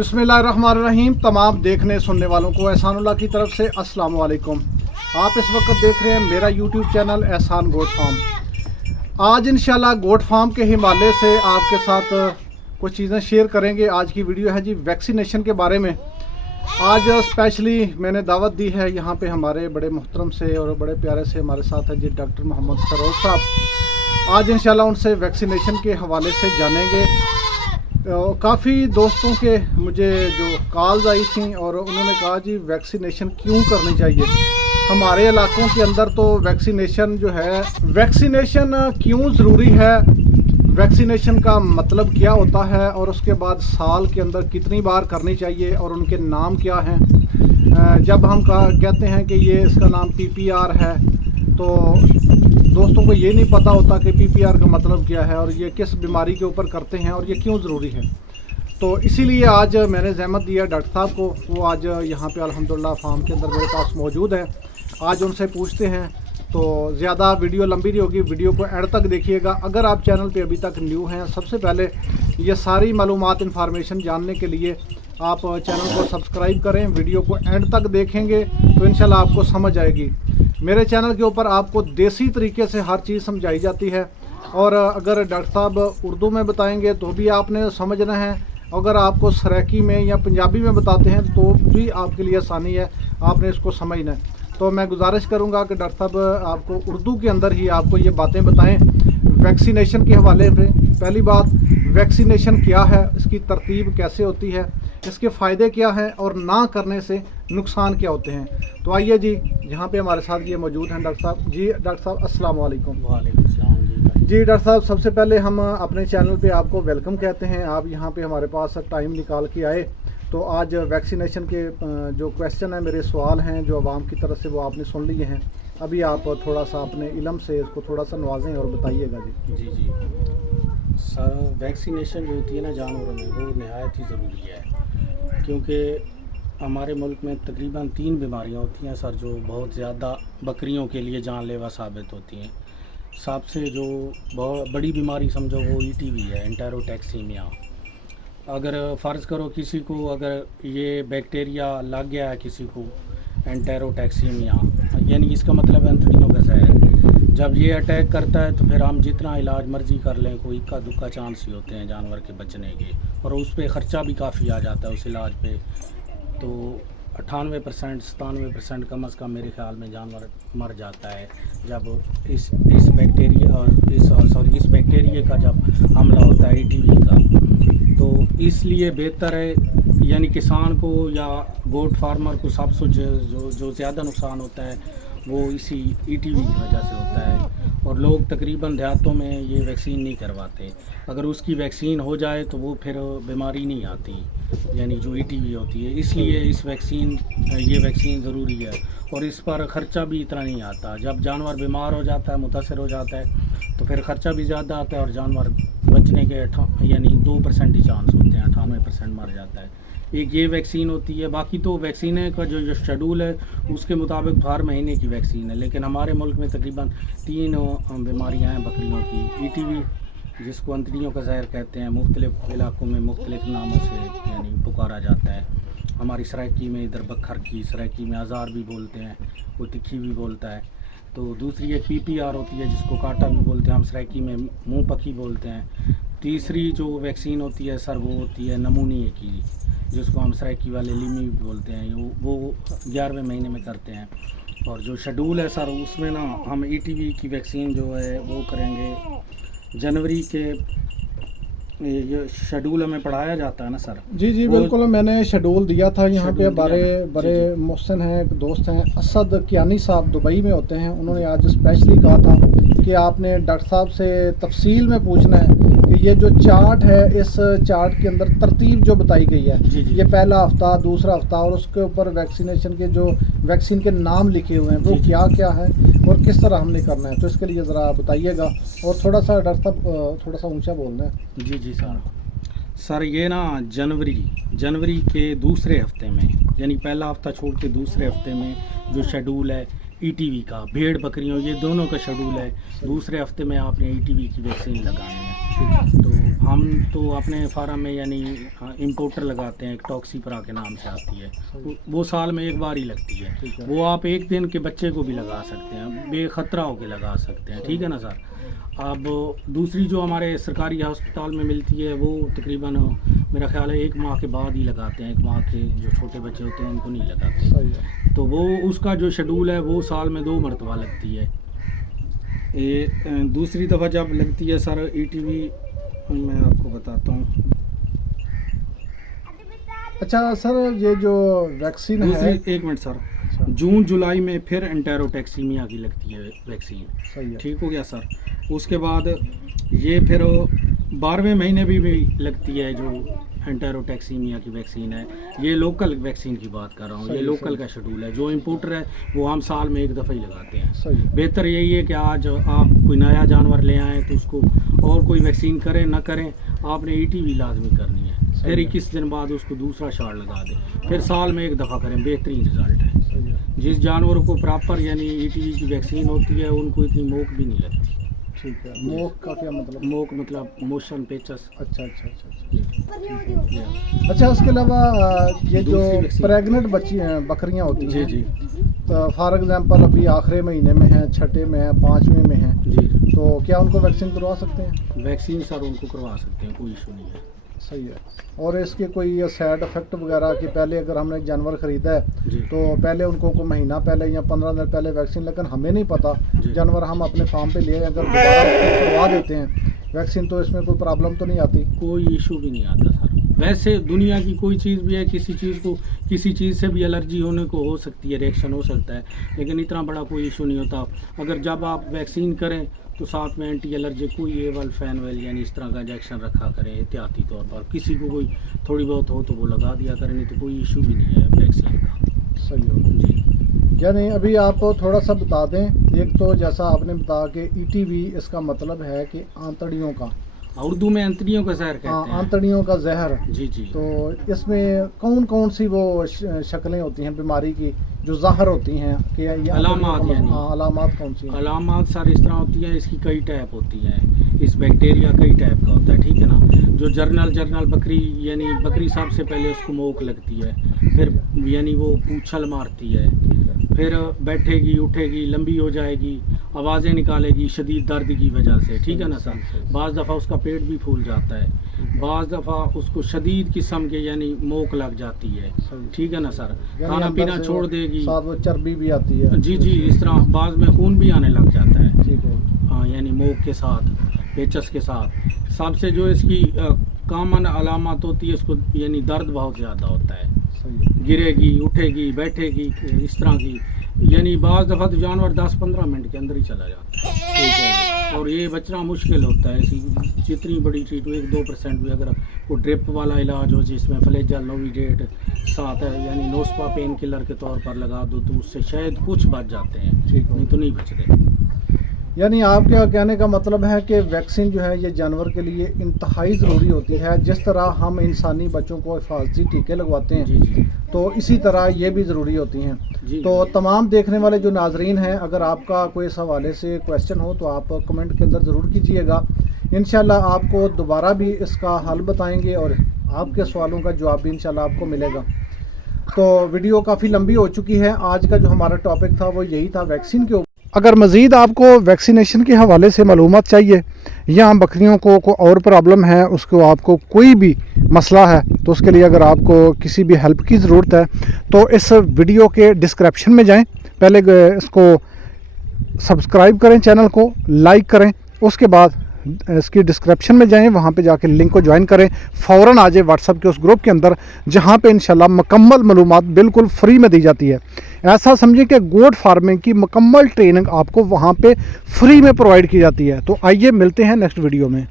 बिस्मिल्लाहिर्रहमानिर्रहीम। तमाम देखने सुनने वालों को एहसानुल्लाह की तरफ से अस्सलाम वालेकुम। आप इस वक्त देख रहे हैं मेरा यूट्यूब चैनल एहसान गोट फार्म। आज इंशाल्लाह गोट फार्म के हवाले से आपके साथ कुछ चीज़ें शेयर करेंगे। आज की वीडियो है जी वैक्सीनेशन के बारे में। आज स्पेशली मैंने दावत दी है यहाँ पे हमारे बड़े मुहतरम से और बड़े प्यारे से हमारे साथ है जी डॉक्टर मोहम्मद सरोज साहब। आज इंशाल्लाह उनसे वैक्सीनेशन के हवाले से जानेंगे। काफ़ी दोस्तों के मुझे जो कॉल्स आई थी और उन्होंने कहा जी वैक्सीनेशन क्यों करनी चाहिए। हमारे इलाकों के अंदर तो वैक्सीनेशन जो है, वैक्सीनेशन क्यों ज़रूरी है, वैक्सीनेशन का मतलब क्या होता है और उसके बाद साल के अंदर कितनी बार करनी चाहिए और उनके नाम क्या हैं। जब हम कहते हैं कि ये इसका नाम PPR है तो दोस्तों को ये नहीं पता होता कि PPR का मतलब क्या है और ये किस बीमारी के ऊपर करते हैं और ये क्यों ज़रूरी है। तो इसीलिए आज मैंने ज़हमत दिया डॉक्टर साहब को, वो आज यहाँ पे अल्हम्दुलिल्लाह फार्म के अंदर मेरे पास मौजूद है। आज उनसे पूछते हैं। तो ज़्यादा वीडियो लंबी नहीं होगी, वीडियो को एंड तक देखिएगा। अगर आप चैनल पे अभी तक न्यू हैं, सबसे पहले ये सारी मालूमात इन्फॉर्मेशन जानने के लिए आप चैनल को सब्सक्राइब करें। वीडियो को एंड तक देखेंगे तो इंशाल्लाह आपको समझ आएगी। मेरे चैनल के ऊपर आपको देसी तरीके से हर चीज़ समझाई जाती है और अगर डॉक्टर साहब उर्दू में बताएंगे तो भी आपने समझना है। अगर आपको सराइकी में या पंजाबी में बताते हैं तो भी आपके लिए आसानी है, आपने इसको समझना है। तो मैं गुजारिश करूंगा कि डॉक्टर साहब आपको उर्दू के अंदर ही आपको ये बातें बताएं वैक्सीनेशन के हवाले पे। पहली बात, वैक्सीनेशन क्या है, इसकी तरतीब कैसे होती है, इसके फ़ायदे क्या हैं और ना करने से नुकसान क्या होते हैं। तो आइए जी, यहाँ पे हमारे साथ ये मौजूद हैं डॉक्टर साहब। जी डॉक्टर साहब अस्सलाम वालेकुम। वालेकुम सलाम जी डॉक्टर साहब, सबसे पहले हम अपने चैनल पे आपको वेलकम कहते हैं। आप यहाँ पे हमारे पास टाइम निकाल के आए। तो आज वैक्सीनेशन के जो क्वेश्चन हैं, मेरे सवाल हैं जो आवाम की तरफ से, वो आपने सुन लिए हैं। अभी आप थोड़ा सा अपने इल्म से इसको थोड़ा सा नवाजें और बताइएगा जी। जी सर, वैक्सीनेशन जो होती है ना जानवरों में, वो नहायत ही ज़रूरी है क्योंकि हमारे मुल्क में तकरीबन 3 बीमारियां होती हैं सर, जो बहुत ज़्यादा बकरियों के लिए जानलेवा साबित होती हैं। सबसे जो बहुत बड़ी बीमारी समझो वो ETV है, एंटेरोटैक्सीमिया। अगर फ़र्ज़ करो किसी को अगर ये बैक्टीरिया लग गया है किसी को, एंटेरोटैक्सीमिया यानी इसका मतलब है अंतड़ियों का जहर। जब ये अटैक करता है तो फिर हम जितना इलाज मर्जी कर लें, कोई इक्का दुक्का चांस ही होते हैं जानवर के बचने के, और उस पर ख़र्चा भी काफ़ी आ जाता है उस इलाज पे। तो 98% 97% कम अज़ कम मेरे ख्याल में जानवर मर जाता है जब इस बैक्टीरिया का जब हमला होता है ETV का। तो इसलिए बेहतर है, यानी किसान को या गोट फार्मर को सबसे जो ज़्यादा नुकसान होता है वो इसी ETV की वजह से होता है। और लोग तकरीबन देहातों में ये वैक्सीन नहीं करवाते। अगर उसकी वैक्सीन हो जाए तो वो फिर बीमारी नहीं आती, यानी जो ETV होती है। इसलिए ये वैक्सीन ज़रूरी है और इस पर ख़र्चा भी इतना नहीं आता। जब जानवर बीमार हो जाता है, मुतासर हो जाता है, तो फिर ख़र्चा भी ज़्यादा आता है और जानवर बचने के यानी 2% ही चांस होते हैं, 98% मर जाता है। एक ये वैक्सीन होती है। बाकी तो वैक्सीन का जो शेड्यूल है उसके मुताबिक हर महीने की वैक्सीन है, लेकिन हमारे मुल्क में तकरीबन 3 बीमारियां हैं बकरियों की। ETV जिसको अंतड़ियों का जहर कहते हैं, मुख्तलिफ इलाकों में मुख्तलिफ नामों से यानी पुकारा जाता है। हमारी सराइकी में इधर बखर की, सराइकी में आज़ार भी बोलते हैं, वो तिक्खी भी बोलता है। तो दूसरी एक PPR होती है जिसको काटा भी बोलते हैं, हम सराइकी में मुँह पकी बोलते हैं। तीसरी जो वैक्सीन होती है सर, वो होती है नमूनिए की, जिसको हम सराइकी वाले लिमी भी बोलते हैं। वो 11वें महीने में करते हैं। और जो शेड्यूल है सर, उसमें ना हम ETV की वैक्सीन जो है वो करेंगे जनवरी के। ये शेड्यूल हमें पढ़ाया जाता है ना सर। जी बिल्कुल, मैंने शेड्यूल दिया था। यहाँ पे बड़े मोहसिन हैं, एक दोस्त हैं असद कियानी साहब, दुबई में होते हैं। उन्होंने आज स्पेशली कहा था कि आपने डॉक्टर साहब से तफसील में पूछना है कि ये जो चार्ट है, इस चार्ट के अंदर तरतीब जो बताई गई है, ये पहला हफ्ता, दूसरा हफ्ता और उसके ऊपर वैक्सीनेशन के जो वैक्सीन के नाम लिखे हुए हैं वो क्या क्या है और किस तरह हमने करना है। तो इसके लिए ज़रा बताइएगा और थोड़ा सा डॉक्टर साहब थोड़ा सा ऊंचा बोलना है। जी सर, ये ना जनवरी के दूसरे हफ्ते में, यानी पहला हफ्ता छोड़ के दूसरे हफ्ते में जो शेड्यूल है ETV का, भेड़ बकरियों ये दोनों का शेड्यूल है। दूसरे हफ्ते में आपने ETV की वैक्सीन लगानी है। تو ہم تو اپنے فارم میں یعنی امپورٹر لگاتے ہیں, ایک ٹاکسیپرا کے نام سے آتی ہے, وہ سال میں ایک بار ہی لگتی ہے. وہ آپ ایک دن کے بچے کو بھی لگا سکتے ہیں, بے خطرہ ہو کے لگا سکتے ہیں, ٹھیک ہے نا سر. اب دوسری جو ہمارے سرکاری ہسپتال میں ملتی ہے وہ تقریباً میرا خیال ہے 1 ماہ کے بعد ہی لگاتے ہیں, 1 ماہ کے جو چھوٹے بچے ہوتے ہیں ان کو نہیں لگاتے. تو وہ اس کا جو شیڈول ہے وہ سال میں 2 مرتبہ لگتی ہے. دوسری دفعہ جب لگتی ہے سر ای ٹی وی, میں آپ کو بتاتا ہوں. اچھا سر, یہ جو ویکسین ہے, ایک منٹ سر, جون جولائی میں پھر انٹیروٹیکسیمیا کی لگتی ہے ویکسین, ٹھیک ہو گیا سر. اس کے بعد یہ پھر 12ویں مہینے بھی لگتی ہے جو انٹیروٹیکسیمیا کی ویکسین ہے. یہ لوکل ویکسین کی بات کر رہا ہوں, یہ لوکل کا شیڈول ہے. جو امپورٹر ہے وہ ہم سال میں 1 دفعہ ہی لگاتے ہیں. بہتر یہی ہے کہ آج آپ کوئی نیا جانور لے آئیں تو اس کو اور کوئی ویکسین کریں نہ کریں, آپ نے ای ٹی وی لازمی کرنی ہے. پھر 21 دن بعد اس کو دوسرا شاٹ لگا دیں, پھر سال میں 1 دفعہ کریں, بہترین رزلٹ ہے. جس جانور کو پراپر یعنی ای ٹی وی کی ویکسین ہوتی ہے ان کو اتنی موک بھی نہیں لگتی. ٹھیک ہے, موک کا کیا مطلب؟ موک مطلب موشن پیچس. اچھا. اچھا, اس کے علاوہ یہ جو پریگننٹ بچی ہیں, بکریاں ہوتی ہیں, جی فار ایگزامپل ابھی آخری مہینے میں ہیں, چھٹے میں ہیں, 5ویں میں ہیں, جی, تو کیا ان کو ویکسین کروا سکتے ہیں؟ ویکسین سر ان کو کروا سکتے ہیں, کوئی ایشو نہیں ہے. صحیح ہے. اور اس کے کوئی سائڈ افیکٹ وغیرہ کہ پہلے اگر ہم نے جانور خریدا ہے تو پہلے ان کو کوئی مہینہ پہلے یا 15 دن پہلے ویکسین, لیکن ہمیں نہیں پتہ, جانور ہم اپنے فارم پہ لیے اگر دوبارہ کروا دیتے ہیں ویکسین, تو اس میں کوئی پرابلم تو نہیں آتی؟ کوئی ایشو بھی نہیں آتا سر. ویسے دنیا کی کوئی چیز بھی ہے, کسی چیز سے بھی الرجی ہونے کو ہو سکتی ہے, ریئیکشن ہو سکتا ہے, لیکن اتنا بڑا کوئی ایشو نہیں ہوتا. اگر جب آپ ویکسین کریں تو ساتھ میں اینٹی الرجی کوئی ایول فینویل یعنی اس طرح کا انجیکشن رکھا کریں احتیاطی طور پر. کسی کو کوئی تھوڑی بہت ہو تو وہ لگا دیا کریں, نہیں تو کوئی ایشو بھی نہیں ہے ویکسین کا. صحیح ہو جی. یعنی ابھی آپ تھوڑا سا بتا دیں. ایک تو جیسا آپ نے بتایا کہ ای ٹی وی اس کا مطلب ہے کہ آنتڑیوں کا, اردو میں انتڑیوں کا زہر کہتے ہیں. آنتڑیوں کا زہر. جی. تو اس میں کون سی وہ شکلیں ہوتی ہیں بیماری کی جو ظاہر ہوتی ہیں, کہ یہ علامات, یعنی علامات کون سی ہیں؟ علامات سر اس طرح ہوتی ہیں, اس کی کئی ٹائپ ہوتی ہیں. اس بیکٹیریا کئی ٹائپ کا ہوتا ہے, ٹھیک ہے نا. جو جرنل بکری یعنی بکری سب سے پہلے اس کو موک لگتی ہے, پھر یعنی وہ پوچھل مارتی ہے, پھر بیٹھے گی, اٹھے گی, لمبی ہو جائے گی, آوازیں نکالے گی شدید درد کی وجہ سے, ٹھیک ہے نا سر. بعض دفعہ اس کا پیٹ بھی پھول جاتا ہے, بعض دفعہ اس کو شدید قسم کے یعنی موک لگ جاتی ہے, ٹھیک ہے نا سر. کھانا پینا چھوڑ دے گی, ساتھ وہ چربی بھی آتی ہے. جی, اس طرح بعض میں خون بھی آنے لگ جاتا ہے. ٹھیک ہے. ہاں, یعنی موک کے ساتھ, پیچس کے ساتھ. سب سے جو اس کی کامن علامات ہوتی ہے, اس کو یعنی درد بہت زیادہ ہوتا ہے. گرے گی, اٹھے گی, بیٹھے گی, اس طرح کی. یعنی بعض دفعہ تو جانور 10-15 منٹ کے اندر ہی چلا جاتا ہے, اور یہ بچنا مشکل ہوتا ہے. جتنی بڑی چیز 1-2% بھی اگر کوئی ڈرپ والا علاج ہو جس میں فلیجل نوویڈیٹ ساتھ ہے, یعنی نوسپا پین کلر کے طور پر لگا دو, تو اس سے شاید کچھ بچ جاتے ہیں, نہیں تو نہیں بچتے. یعنی آپ کا کہنے کا مطلب ہے کہ ویکسین جو ہے یہ جانور کے لیے انتہائی ضروری ہوتی ہے. جس طرح ہم انسانی بچوں کو حفاظتی ٹیکے لگواتے ہیں, جی, تو اسی طرح یہ بھی ضروری ہوتی ہیں. تو تمام دیکھنے والے جو ناظرین ہیں, اگر آپ کا کوئی اس حوالے سے کویسچن ہو تو آپ کمنٹ کے اندر ضرور کیجیے گا. انشاءاللہ آپ کو دوبارہ بھی اس کا حل بتائیں گے, اور آپ کے سوالوں کا جواب بھی انشاءاللہ آپ کو ملے گا. تو ویڈیو کافی لمبی ہو چکی ہے. آج کا جو ہمارا ٹاپک تھا وہ یہی تھا, ویکسین کے اوپر. اگر مزید آپ کو ویکسینیشن کے حوالے سے معلومات چاہیے, یا بکریوں کو کوئی اور پرابلم ہے, اس کو آپ کو کوئی بھی مسئلہ ہے, تو اس کے لیے اگر آپ کو کسی بھی ہیلپ کی ضرورت ہے تو اس ویڈیو کے ڈسکرپشن میں جائیں, پہلے اس کو سبسکرائب کریں, چینل کو لائک کریں, اس کے بعد اس کی ڈسکرپشن میں جائیں, وہاں پہ جا کے لنک کو جوائن کریں, فوراً آ جائے واٹس ایپ کے اس گروپ کے اندر, جہاں پہ انشاءاللہ مکمل معلومات بالکل فری میں دی جاتی ہے. ایسا سمجھیں کہ گوٹ فارمنگ کی مکمل ٹریننگ آپ کو وہاں پہ فری میں پرووائڈ کی جاتی ہے. تو آئیے ملتے ہیں نیکسٹ ویڈیو میں.